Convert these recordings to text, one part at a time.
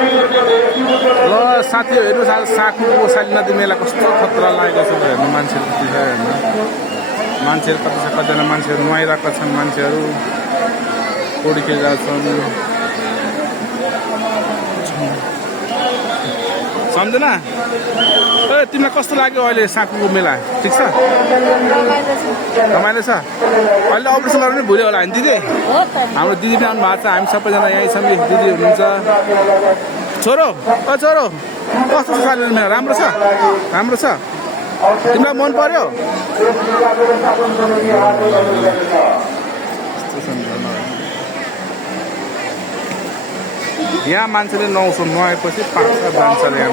ल साथीहरू हेर्नुहोस् आज साकुको साली नदी मेला कस्तो खतरा लागेको छ हेर्नु मान्छेहरू कति छ हेर्नु मान्छेहरू कति छ कतिजना मान्छेहरू नुहाइरहेका छन् मान्छेहरू पौडी खेलिरहेका छन् सम्झेन ए तिमीलाई कस्तो लाग्यो अहिले साकुको मेला ठिक छ रमाइलो छ अहिले अपरेसन गर्नु नि भुल्यो होला नि दिदी हाम्रो दिदी पनि आउनु भएको छ हामी सबैजना यहीँ छौँ दिदी हुनुहुन्छ छोरो ओ छोरो कस्तो छ साली मेला राम्रो छ तिमीलाई मन पर्यो यहाँ मान्छेले नुहाउँछ नुहाएपछि पाक्छ जान्छ यहाँ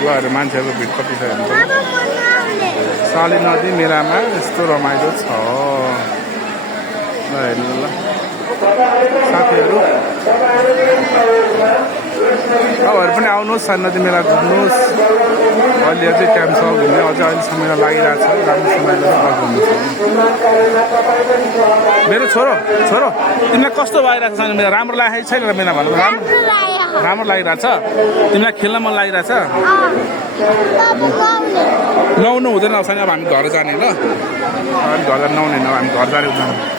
नुहाएर मान्छेहरूको भिड कति छ साली नदी मेलामा यस्तो रमाइलो छ ल हेर्नु ल साथीहरू तपाईँहरू पनि आउनुहोस् साली नदी मेला घुम्नुहोस् अहिले अझै टाइम छ घुम्ने अझै अहिले समय लागिरहेको छ राम्रो समयले मेरो छोरो तिमीलाई कस्तो भइरहेको छ मेला राम्रो लागेको छैन र मेला भन्नु राम्रो लागिरहेछ तिमीलाई खेल्न मन लागिरहेछ नुहाउनु हुँदैन अब हामी घर जाने ल घर नुहाउने हामी घर जाने हुँदैन